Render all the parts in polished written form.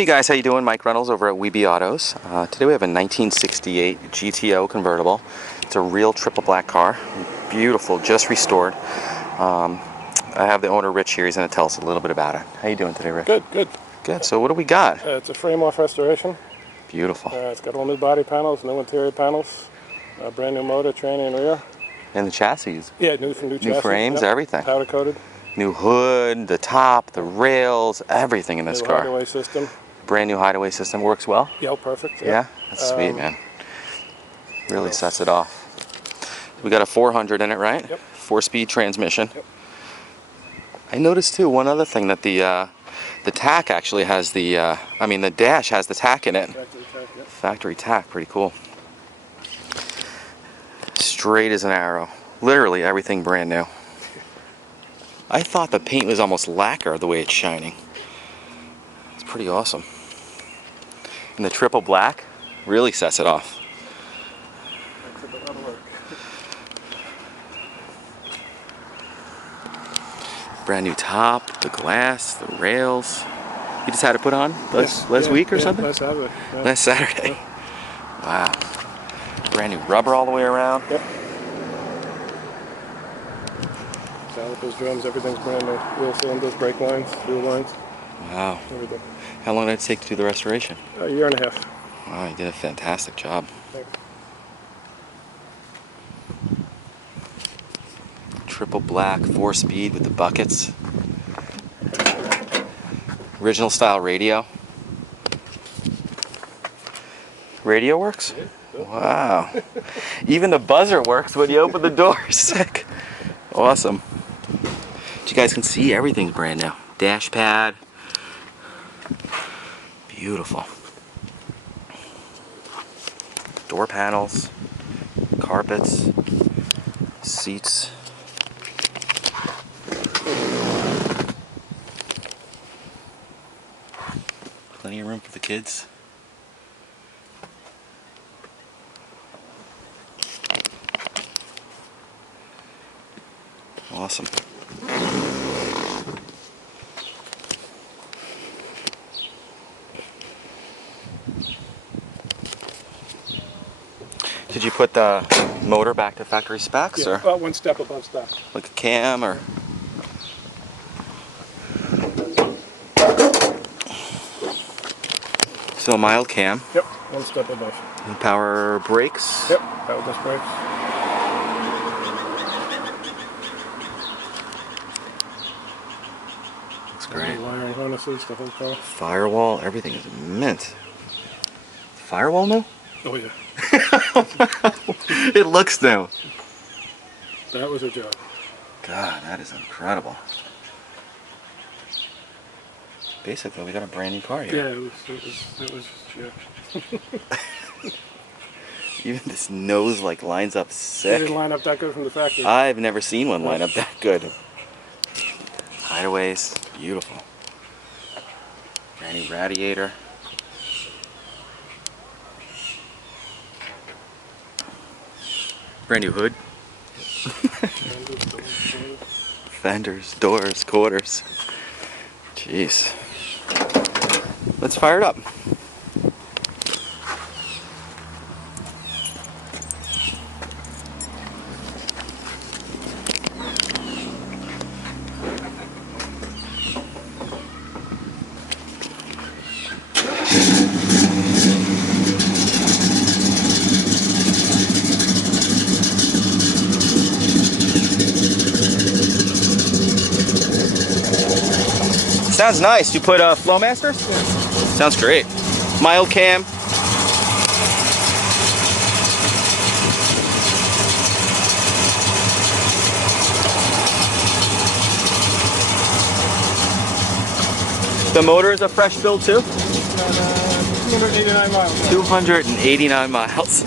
Hey guys, how you doing? Mike Runnalls over at WeBe Autos. Today we have a 1968 GTO Convertible. It's a real triple black car. Beautiful, just restored. I have the owner Rich here. He's going to tell us a little bit about it. How you doing today, Rich? Good, good. Good. So what do we got? It's a frame-off restoration. Beautiful. It's got all new body panels, new interior panels, brand new motor, tranny and rear. And the chassis? Yeah, new chassis. New frames, yep. everything. Powder coated. New hood, the top, the rails, everything in this New car. hideaway system. Brand new hideaway system. Works well? Yeah, perfect. Yeah? That's sweet, man. Really sets it off. We got a 400 in it, right? Yep. 4-speed transmission. Yep. I noticed too, one other thing, that the tack actually has the dash has the tack in it. Factory tack, yep. Factory tack, pretty cool. Straight as an arrow. Literally everything brand new. I thought the paint was almost lacquer the way it's shining. It's pretty awesome. And the triple black really sets it off. Brand new top, the glass, the rails. You just had it put on last week or something? Last Saturday. Yeah. Last Saturday. Yeah. Wow. Brand new rubber all the way around. Yep. Calipers, drums, everything's brand new. Wheel cylinders, brake lines, wheel lines. Wow. Everything. How long did it take to do the restoration? A year and a half. Wow, you did a fantastic job. Thanks. Triple black, 4-speed with the buckets. Original style radio. Radio works? Yeah. Wow. Even the buzzer works when you open the door. Sick. Awesome. But you guys can see everything's brand new. Dash pad. Beautiful. Door panels. Carpets. Seats. Plenty of room for the kids. Awesome. Did you put the motor back to factory specs, Yeah, or about one step above spec. like a cam, or? So a mild cam. Yep, one step above. And power brakes. Yep, powerless brakes. Looks great. Wiring harnesses, the whole car. Firewall, everything is mint. Firewall new? Oh yeah. It looks new. That was a job. God, that is incredible. Basically, we got a brand new car here. Yeah, it was yeah. Even this nose like lines up They sick. didn't line up that good from the factory. I've never seen one line up that good. Hideaways, beautiful. Brand new radiator. Brand new hood. Fenders, doors, quarters. Jeez. Let's fire it up. Sounds nice. You put Flowmasters? Yeah. Sounds great. Mild cam. The motor is a fresh build too? 289 miles. 289 miles.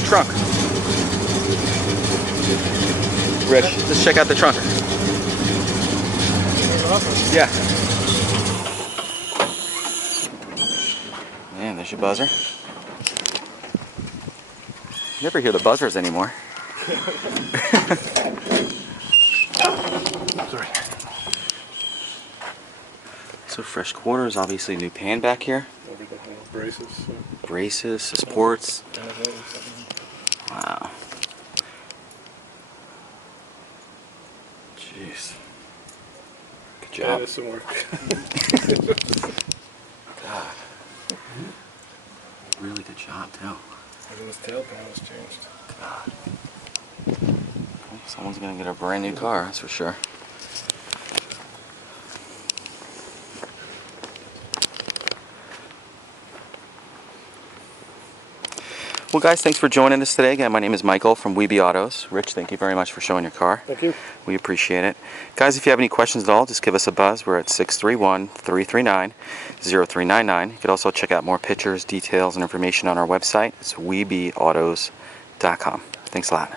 the trunk. Rich, just check out the trunk. Yeah. Man, there's your buzzer. You never hear the buzzers anymore. Sorry. So fresh quarters, obviously new pan back here. Everything has braces. So. Braces, supports. Wow. Jeez. Good job. That is some work. God. Really good job, too. Even this tail panel's changed. God. Someone's gonna get a brand new car, that's for sure. Well guys, thanks for joining us today. Again, my name is Michael from WeBe Autos. Rich, thank you very much for showing your car. Thank you. We appreciate it. Guys, if you have any questions at all, just give us a buzz. We're at 631-339-0399. You can also check out more pictures, details, and information on our website. It's WeBeAutos.com. Thanks a lot.